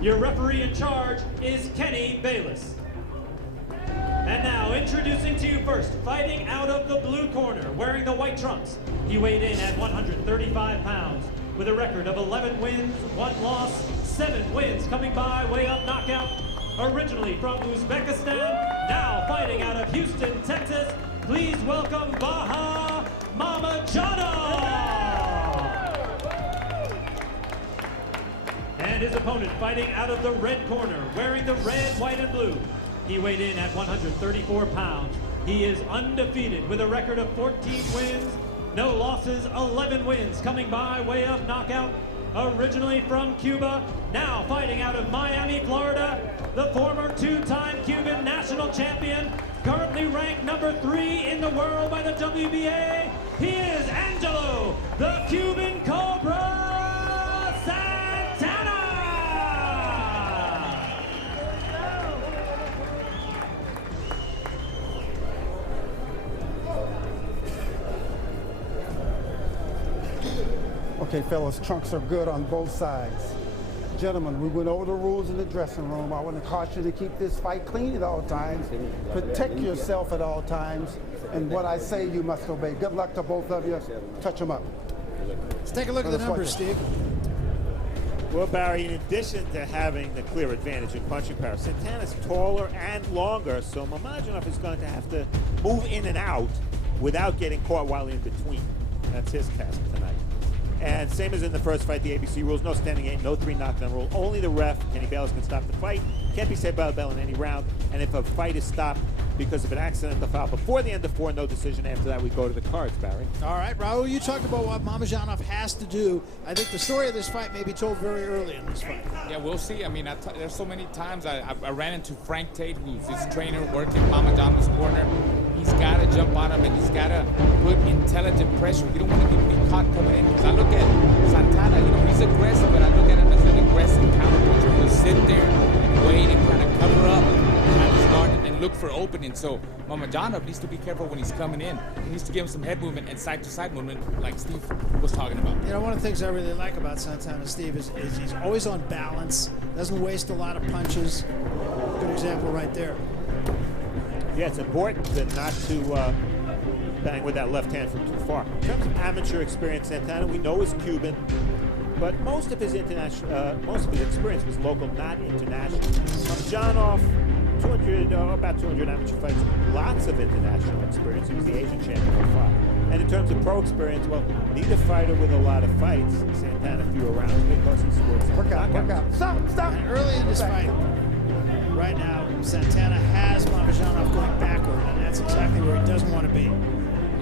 Your referee in charge is Kenny Bayless. And now, introducing to you first, fighting out of the blue corner, wearing the white trunks. He weighed in at 135 pounds with a record of 11 wins, 1 loss, 7 wins coming by way of knockout. Originally from Uzbekistan, now fighting out of Houston, Texas, please welcome Bahodir Mamadjonov! And his opponent fighting out of the red corner, wearing the red, white, and blue. He weighed in at 134 pounds. He is undefeated with a record of 14 wins, no losses, 11 wins coming by way of knockout. Originally from Cuba, now fighting out of Miami, Florida, the former 2-time Cuban national champion, currently ranked number 3 in the world by the WBA. He is Angelo, the Cuban Cobra Santana! Okay, fellas, trunks are good on both sides. Gentlemen, we went over the rules in the dressing room. I want to caution you to keep this fight clean at all times. Protect yourself at all times. And what I say, you must obey. Good luck to both of you. Touch them up. Let's take a look at the numbers, Steve. Well, Barry, in addition to having the clear advantage in punching power, Santana's taller and longer, so Mamadjonov is going to have to move in and out without getting caught while in between. That's his task tonight. And same as in the first fight, the ABC rules, no standing eight, no 3 knockdown rule. Only the ref, Kenny Bayless, can stop the fight. Can't be saved by the bell in any round. And if a fight is stopped because of an accidental foul before the end of 4, no decision. After that, we go to the cards, Barry. All right, Raul, you talked about what Mamadjonov has to do. I think the story of this fight may be told very early in this fight. Yeah, we'll see. I mean, there's so many times I ran into Frank Tate, who's his trainer, working Mamadjonov's corner. He's got to jump on him, and he's got to put intelligent pressure. You don't want to be caught coming in. Because I look at Santana, you know, he's aggressive, but I look at him as an aggressive counterpuncher. He'll sit there and wait and kind of cover up, have his guard, and look for openings. So Mamadjonov needs to be careful when he's coming in. He needs to give him some head movement and side-to-side movement, like Steve was talking about. You know, one of the things I really like about Santana, Steve, is he's always on balance, doesn't waste a lot of punches. Good example right there. Yeah, it's important not to bang with that left hand from too far. In terms of amateur experience, Santana, we know is Cuban, but most of his experience was local, not international. Mamadjonov, about 200 amateur fights, lots of international experience. He was the Asian champion for 5. And in terms of pro experience, well, neither fighter with a lot of fights. Santana few around because he scored some knockouts. Work out. Stop. And early in this fight, right now, Santana has Mamadjonov going backward, and that's exactly where he doesn't want to be.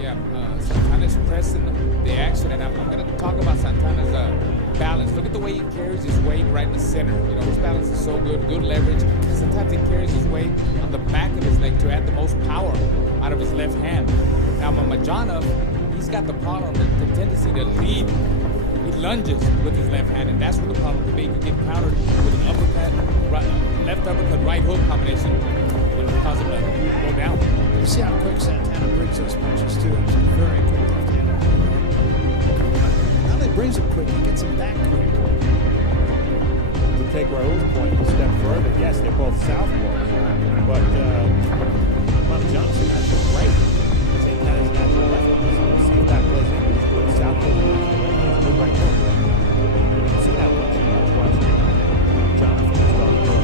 Yeah, Santana's pressing the action, and I'm going to talk about Santana's balance. Look at the way he carries his weight right in the center. You know, his balance is so good leverage. And sometimes he carries his weight on the back of his leg to add the most power out of his left hand. Now, Mamadjonov, he's got the problem, the tendency to lead. He lunges with his left hand, and that's where the problem could be. You get countered with an uppercut, left uppercut, right hook combination, and it causes him to go down. You see how quick Santana brings those punches too. It's very quick left hand. Not only brings him quick, he gets him back quick. To take Raul's point a step further, yes, they're both southpaws, but Mamadjonov's natural right. Santana's natural left. We'll see if that plays in. He's good southpaw, good right hook. See that much watching Mamadjonov start.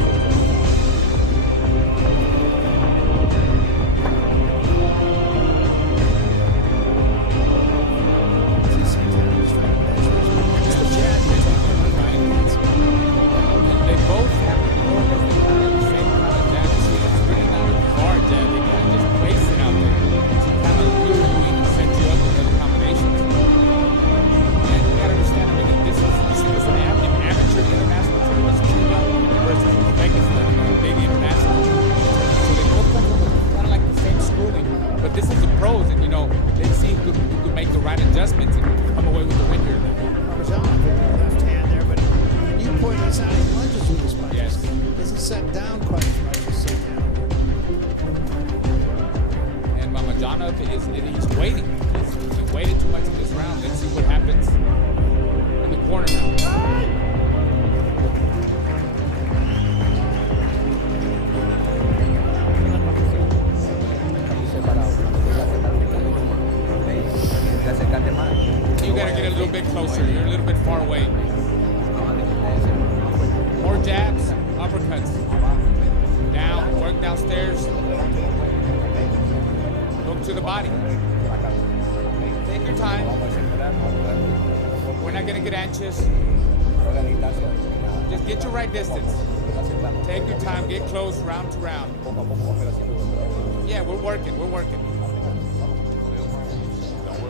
He's waiting. He waited too much in this round. Let's see what happens in the corner now. get a little bit closer. You're a little bit far away. More jabs, uppercuts. Down, work downstairs. Look to the body. Take your time. We're not gonna get anxious. Just get your right distance. Take your time, get close, round to round. Yeah, we're working. Don't worry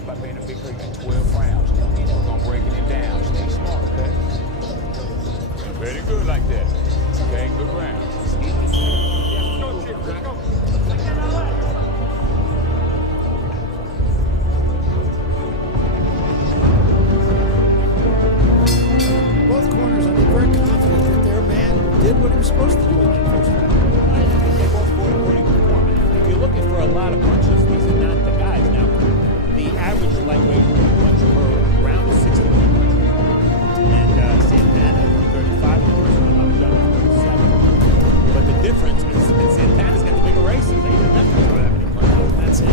about being a big hurt in 12 rounds. We're gonna breaking it down. Stay smart, okay? Very good like that. Okay, good round. Let's go. Both corners, I think, very confident that their man did what he was supposed to do in that first round. I think they both fought according to form. If you're looking for a lot of punches, these are not the guys. Now, the average lightweight punch per round is 60. And Santana, 35, of course, and Mamadjonov, 37. But the difference is that Santana's got the bigger races. They didn't have to throw that many punches. That's it.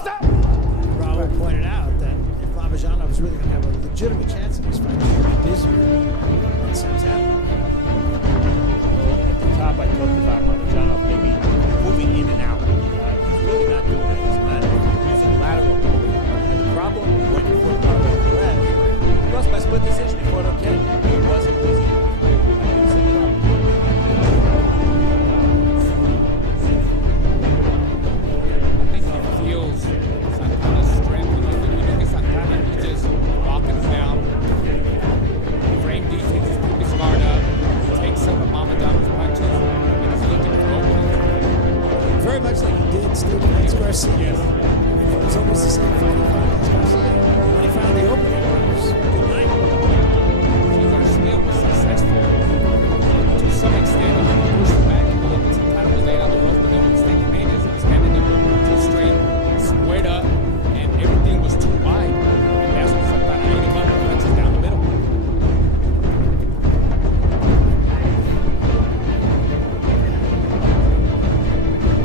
Stop! Raul pointed out that if Mamadjonov was really going to have a legitimate chance in this fight, he would be busier than Santana. At the top, I talked about Mamadjonov maybe moving in and out. He's really not doing that. He's not using lateral movement. And the problem when you fought Khwarezm, he lost by split decision. He fought okay. He wasn't busy enough. I didn't set it up. I think he feels Santana's strength. When you look at Santana, he's just walking down. Frame deep, takes his guard up, takes some of Mamadjonov's punches, and he's looking for openings. Very much like he did Steve against Garcia. Yes. I mean, it was almost the same fight he fought against Garcia. When he found the opening, it was good night. Garcia was successful to some extent. When he pushed him back, and looked, Santana was laying on the ropes, but the only mistake he made is he was handing him too straight, squared up, and everything was too wide. And that's when Santana ate him up and punches down the middle.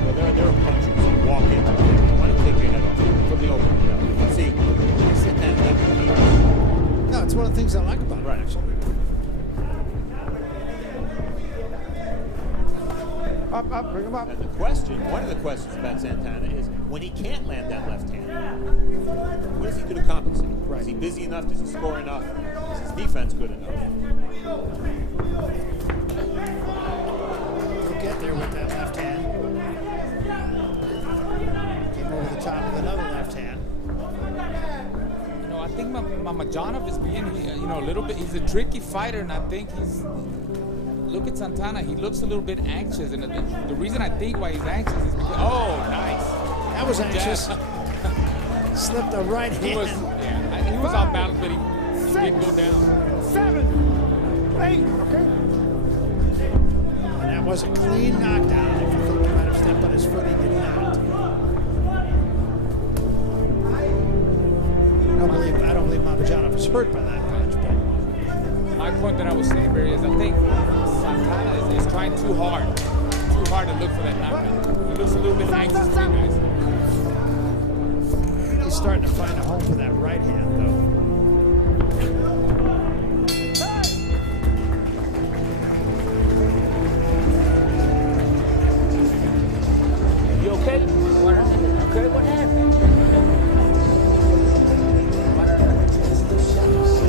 Well, there are punches that walk in. You want to take your head off from the opening. You can see, Santana left. No, it's one of the things I like about it, Right. actually. Up, bring him up. And the question, one of the questions about Santana is when he can't land that left hand, what does he do to compensate? Right. Is he busy enough? Does he score enough? Is his defense good enough? He'll get there with that left hand. Came over the top with another left hand. You know, I think Mamadjonov is being, a little bit. He's a tricky fighter, and I think he's. Look at Santana. He looks a little bit anxious, and the reason I think why he's anxious is because. Oh, nice. That was anxious. Jab. Slipped the right hand. He was off balance, but he didn't go down. 7, 8, okay? And that was a clean knockdown. If you think he might have stepped on his foot, he did not. I don't believe Mamadjonov was hurt by that punch, but My point that I was saying, Barry, is I think Santana is trying too hard to look for that knockdown. He looks a little bit anxious to you guys. he's starting to find a home for that right hand, though. You okay? What happened? Okay, what happened?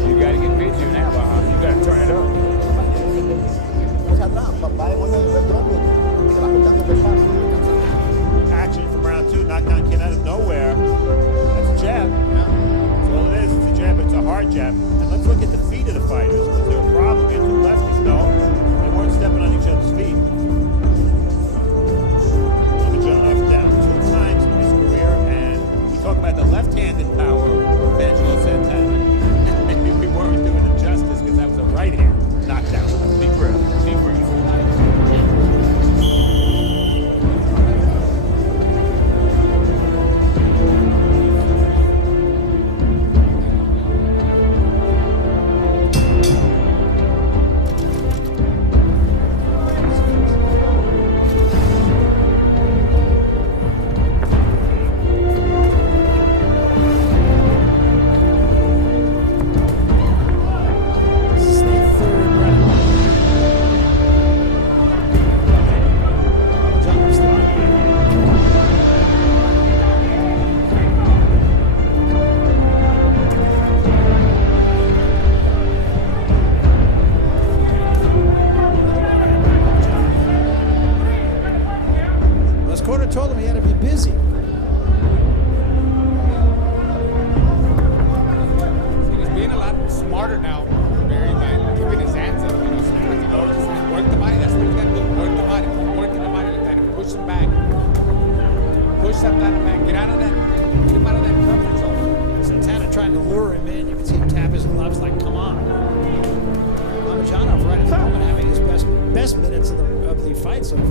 You gotta get busier now, Baha. You gotta turn it up. Action from round 2. Knockdown came out of nowhere. That's a jab. That's all it is. It's a jab. It's a hard jab. And trying to lure him in. You can see him tap his gloves like, come on. Mamadjonov right at the moment having his best minutes of the fight so far.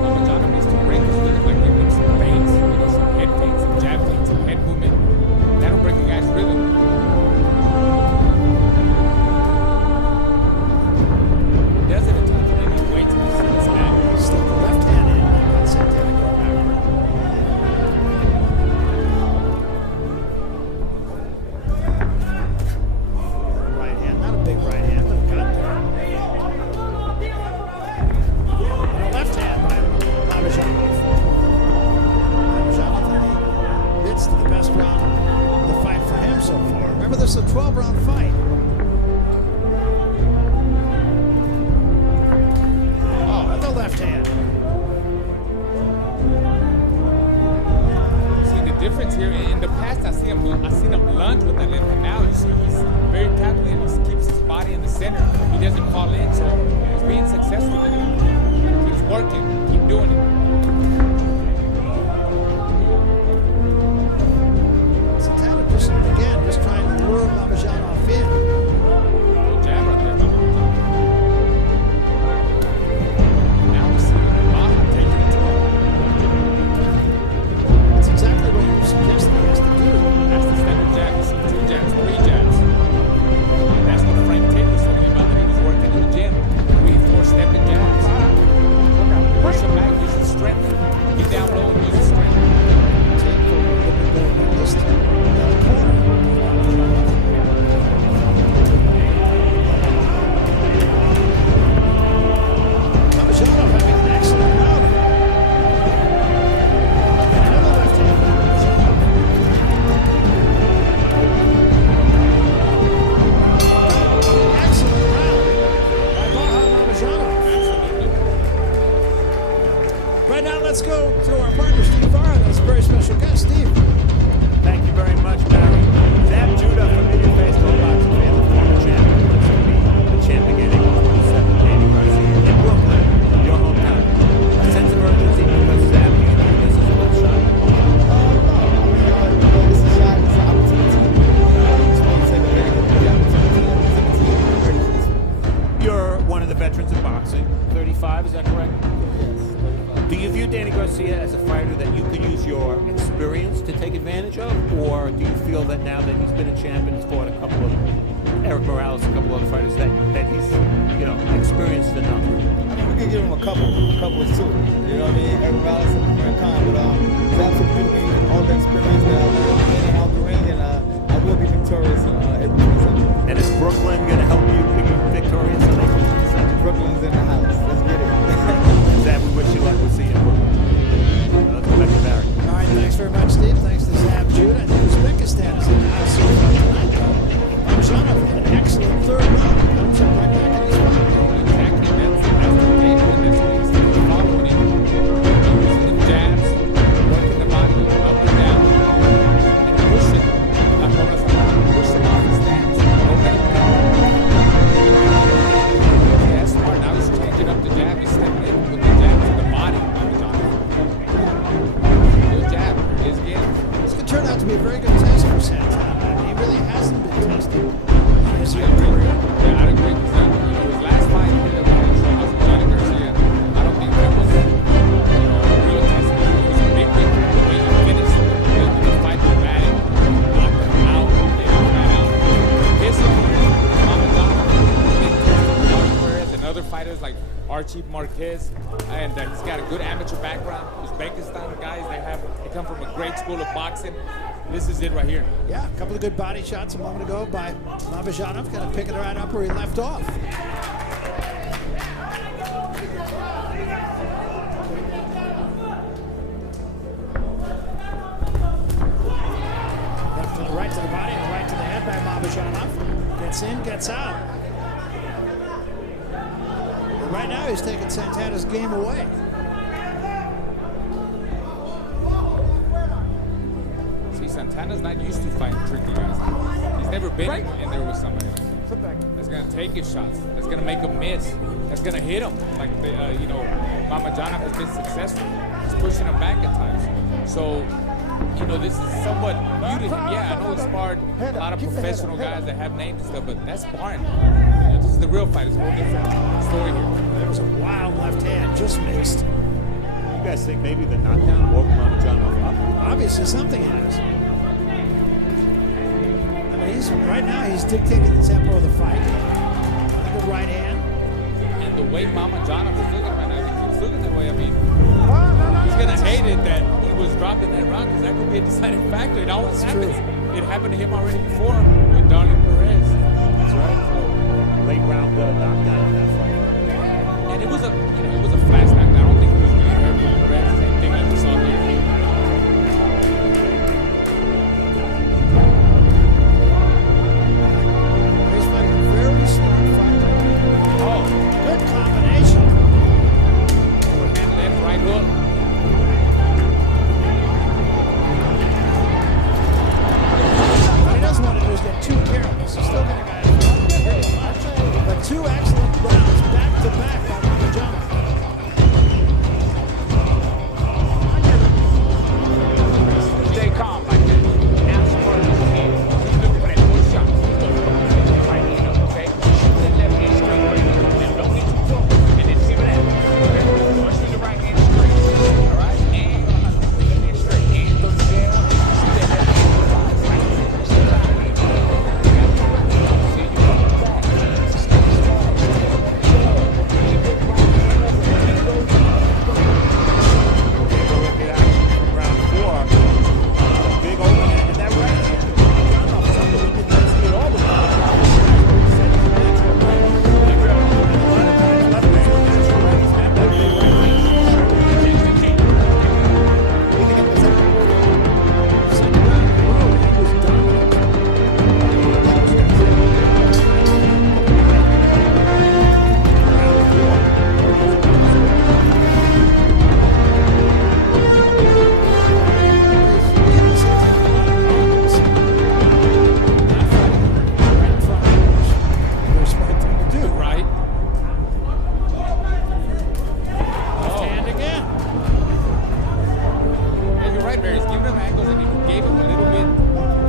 Mamadjonov needs to break his rhythm by giving him some feints, some head feints, some jab feints, some head movement. That'll break a guy's rhythm. He does it at times, and then he waits and he sits back. Slip the left hand in. Santana going backward. Right hand, not a big right hand, but got there. And a left hand by Mamadjonov. Mamadjonov in the midst of the best round of the fight for him so far. Remember, this is a 12-round fight. Oh, and the left hand. See the difference here. In the past, I've seen him lunge with that left hand. Now you see he's very calculated. He keeps his body in the center. He doesn't fall in, so he's being successful with it. He's working. Keep doing it. Santana just trying to lure Mamadjonov in. Little jab right there by Mamadjonov. Now we're seeing Baha taking it to him. That's exactly what you suggested he has to do. That's the standard jab. You see 2 jabs, 3 jabs. And that's what Frank Taylor was telling me about that he was working in the gym. 3, 4 stepping jabs. Push him back, use his strength. Get down low and use his strength. Take for the list in the corner. Mamadjonov having an excellent round. And another left hand. Excellent round by Bahodir Mamadjonov. Right now, let's go to our partner, Steve Farah. That's a very special guest, Steve. Thank you very much, Barry. Zab Judah, familiar face to all boxing fans, the former champion, looks to be the champ again in 27, Danny Garcia in Brooklyn, your hometown. A sense of urgency because Zab, do you think this is a little shot? This is a shot. It's an opportunity. Just want to take advantage of the opportunity. You're one of the veterans of boxing, 35, is that correct? Yes. Do you view Danny Garcia as a fighter that you could use your experience to take advantage of? Or do you feel that now that he's been a champion, he's fought a couple of Eric Morales, a couple other fighters, that he's, experienced enough? I mean, we could give him a couple is two. You know what I mean? Eric Morales and American, but it's absolutely good to be all the experience that I will in and out the ring, and I will be victorious every 27. And is Brooklyn going to help you be victorious on April 27th? Brooklyn's in the house. Let's get it. Zab, we wish you luck. We'll see you in Brooklyn. Let's go back to Barry. All right, thanks very much, Steve. Thanks to Zab Judah. Uzbekistan is in the house so far tonight, though. Mamadjonov in an excellent third round. Comes him right back in his spot. Exactly. That's the game. And that's what he's following him. Using the jabs, working the body up and down, and pushing. Like pushing off his stance. Don't let him go. Yeah, smart. Now he's changing up the jab. He's stepping in with the jab to the body. Good jab. Here he is again. This could turn out to be a very good test for Santana. He really hasn't been tested. He's I agree. Yeah, I agree. Because, his last fight, he did a really strong with Johnny Garcia. I don't think that was, a real test. It was a big win. The way he finished the fight with Madden, knocked him out, they all ran out. This one, Mamadjonov, been tested with Khwarezm and other fighters like Archie Marquez, and he's got a good amateur background. Uzbekistan guys, they come from a great school of boxing. This is it right here. Yeah, a couple of good body shots a moment ago by Mamadjonov, kind of picking it right up where he left off. Left to the right to the body and right to the head by Mamadjonov. Gets in, gets out. But right now he's taking Santana's game away. Santana's not used to fighting tricky guys. He's never been in there with somebody like that. That's gonna take his shots. That's gonna make him miss. That's gonna hit him. Like Mamadjonov has been successful. He's pushing him back at times. So you know, this is somewhat new to him. Yeah, I know he's sparred a lot of professional guys that have names and stuff, but that's sparring. This is the real fight. It's a whole different story here. There was a wild left hand, just missed. You guys think maybe the knockdown woke Mamadjonov up? Obviously, something has. I mean, right now he's dictating the tempo of the fight. A good right hand. And the way Mamadjonov is looking right now, if he keeps looking that way, I mean, he's going to hate it that he was dropped in that round because that could be a deciding factor. It always happens. It happened to him already before with Darlene Perez. That's right. So, late round knockdown in that fight. And it was a, it was a flash knockdown. I don't think he was really hurt with Perez. Same thing like we saw here. He's fighting a very smart fight. Oh, good combination. Overhand left, right hook. What he doesn't want to do is get too careless. He's still going to hit much. But two excellent rounds back to back by Mamadjonov. Stay calm like that. Now square his hand. He's looking for that one shot. He's looking for that right hand up, okay? Shoot that left hand straight right now. Don't get too close. And then see what happens. Okay? Once you the right hand straight. All right? And left hand straight. And go to jail. See that left hand rise. Right hand. See you back. Stay strong. Round 4. Big overhand in that right hand. Mamadjonov, something we didn't see at all with Mamadjonov. Right. And again. Yeah, you're right, Barry. He's giving him angles, and if he gave him a little bit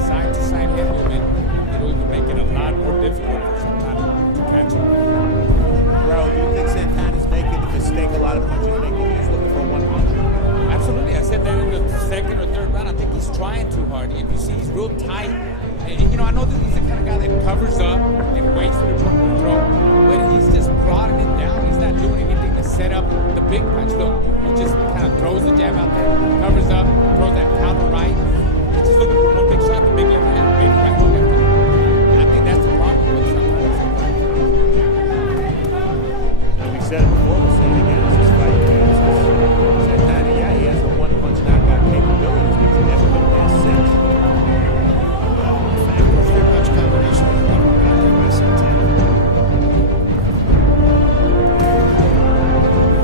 side-to-side head movement, it would make it a lot more difficult for Santana to catch him. Well, do you think Santana's making the mistake a lot of punches making? He's looking for one punch. Absolutely. I said that in the second or third round. I think he's trying too hard. If you see, he's real tight. And, I know that he's the kind of guy that covers up and waits for the opponent to throw, but he's just prodding it down. He's not doing anything to set up the big punch. Look, he just kind of throws the jab out there, covers up, throws that counter right. He's just looking for one big shot, the big left hand, maybe right hook after that. And I think that's the problem with Santana. We said it before, we'll say it again. It's just fight. Santana, yeah, he has the one-punch knockout capabilities, but he's never been last since. Very much combination of the round there by Santana.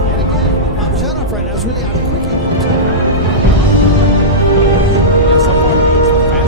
And again, Mamadjonov right now is really out quick. Yeah, so far he looks the fastest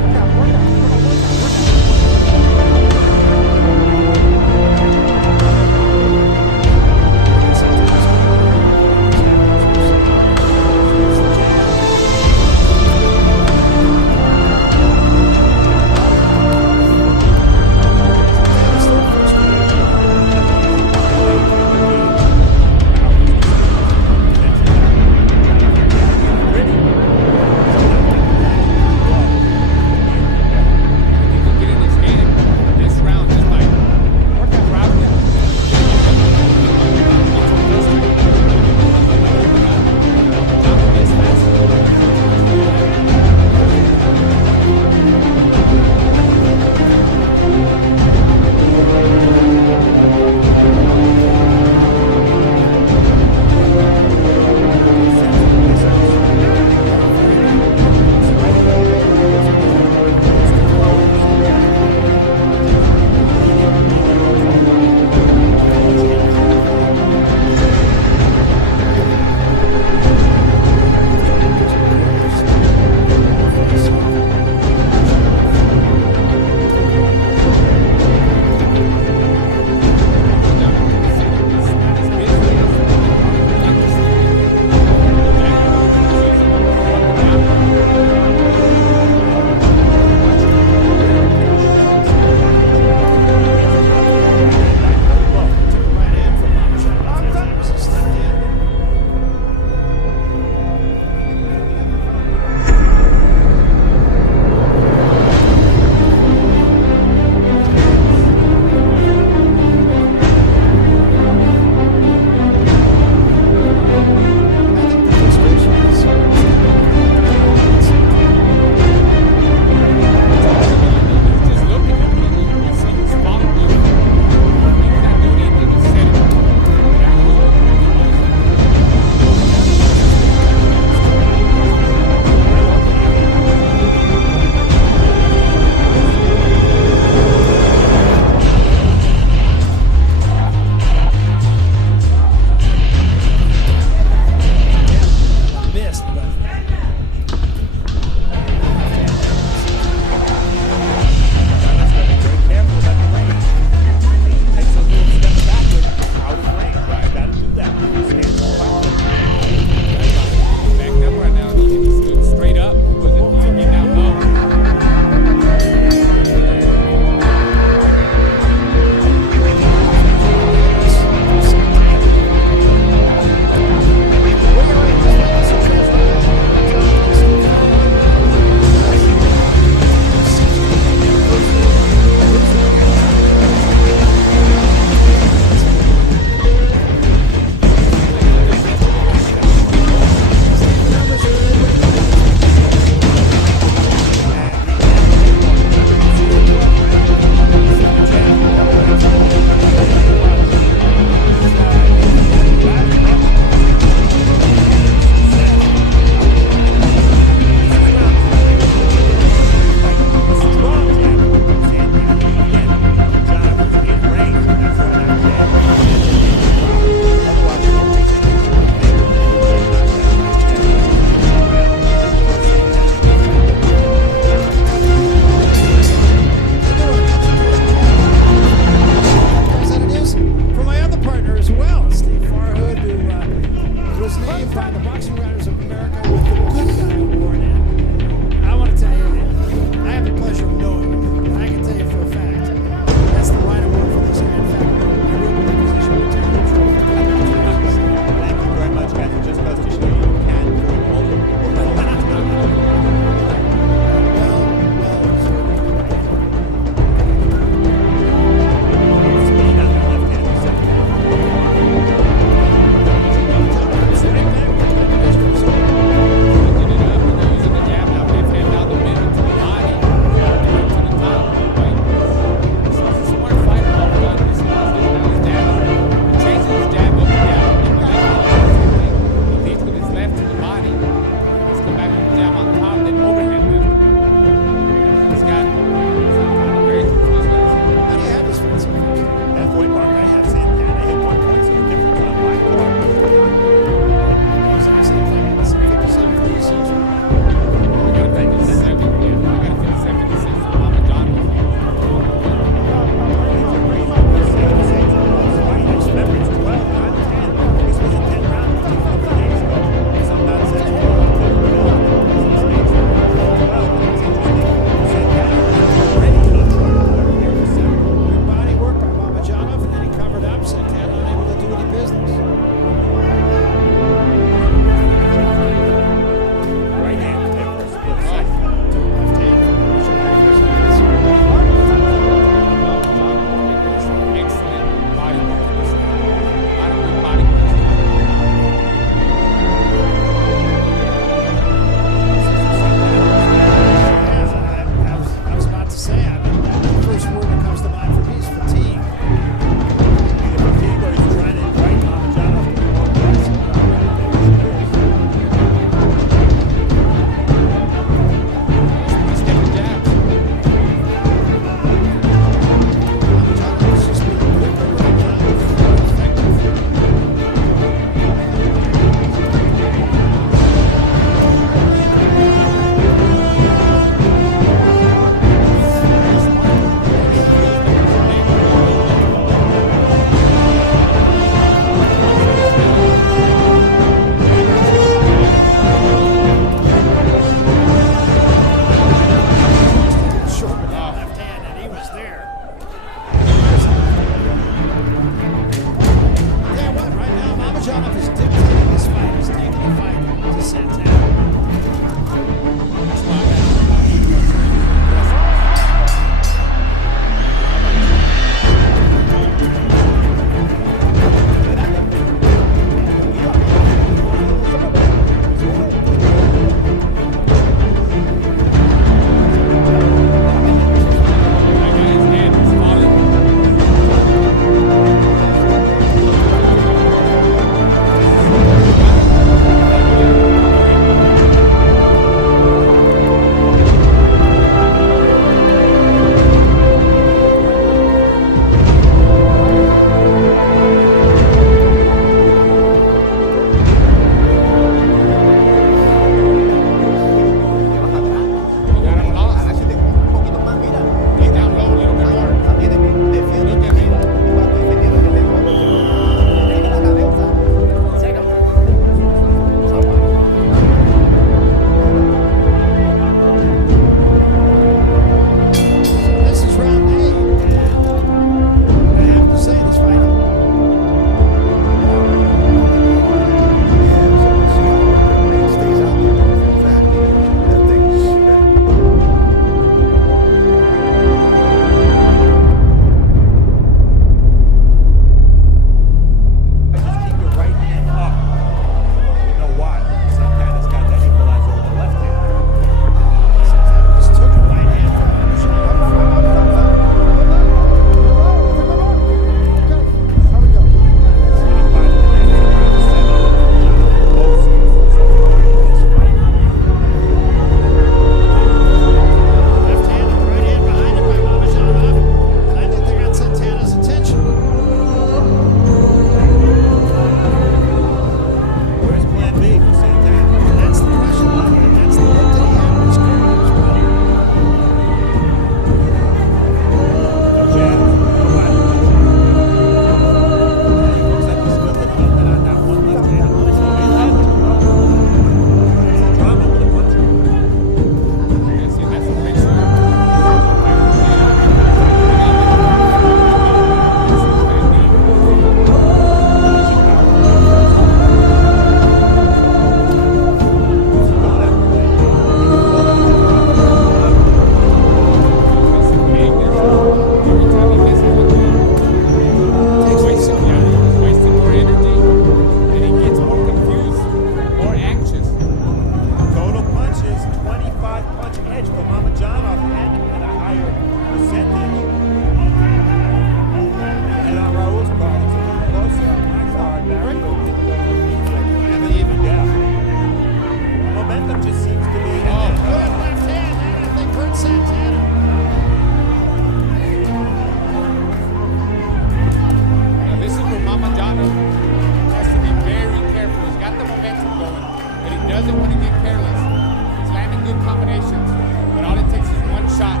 good combinations, but all it takes is one shot,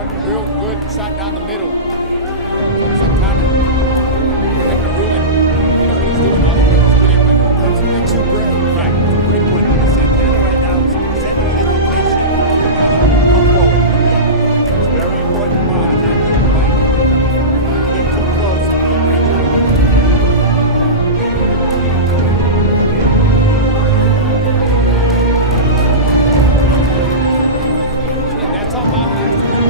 one real good shot down the middle. Santana, have to ruin, you know what he's doing. All the way he's getting like That's too great. Right, it's a great point. Santana right now is sending an invitation to come forward. It's very important to not get fight. Get too close to being right now. And that's all Bahodir has to do.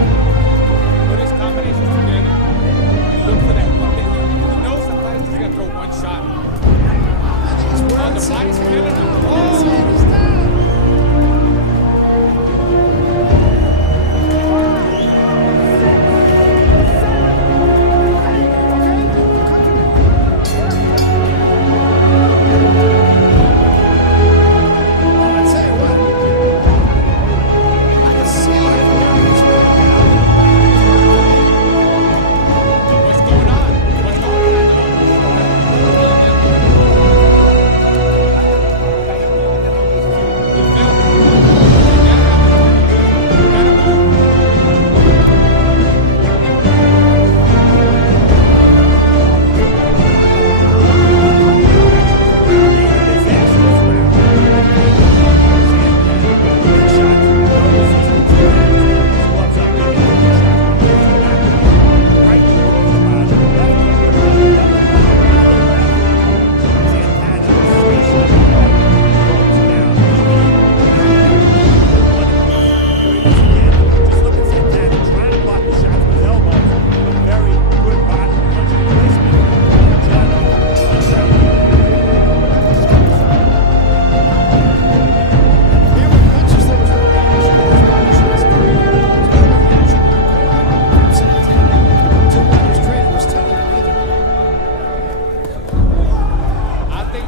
Put his combinations together and look for that one thing. He knows sometimes he's going to throw one shot. I think he's Oh, wearing the body's killing him. His Oh! hand is down. I tell you what, I can see him wearing his ring. What's going on? What's going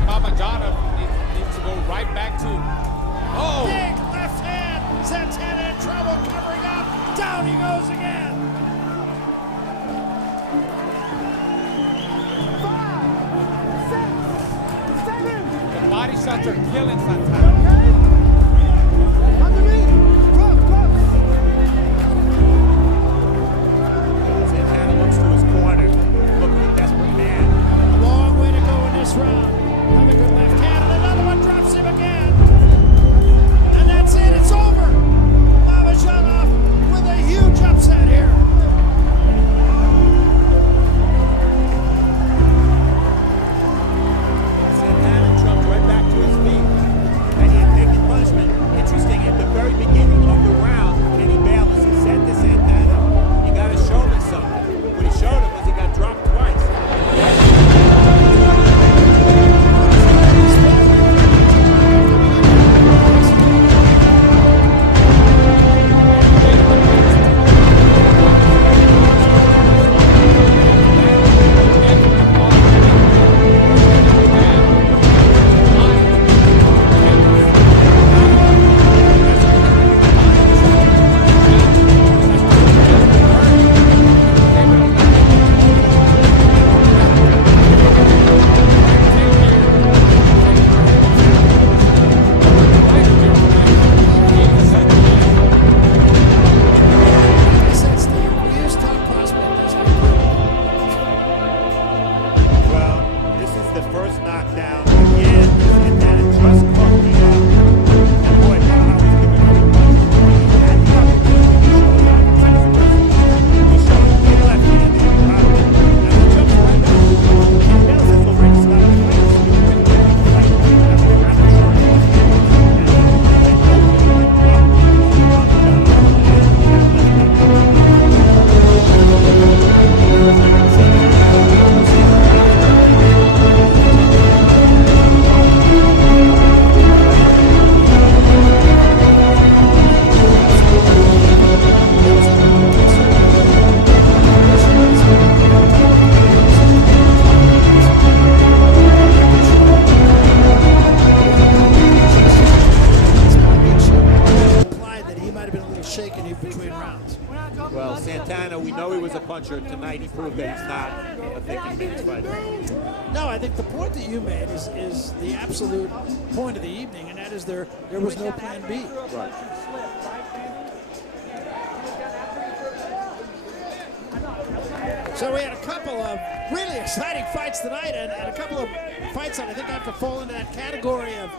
Mamadjonov needs to go right back to. Oh! Big left hand. Santana in trouble, covering up. Down he goes again. 5, 6, 7. The body shots are killing Santana. Okay? Under me. Close. Santana looks to his corner, looking a desperate man. A long way to go in this round. Coming with left hand, and another one drops him again. And that's it, it's over. Mamadjonov with a huge upset here. Santana jumped right back to his feet. puncher. Tonight he proved that he's not a thinking man's fighter. No, I think the point that you made is the absolute point of the evening, and that is there was no plan B. Right. So we had a couple of really exciting fights tonight, and a couple of fights that I think have to fall into that category of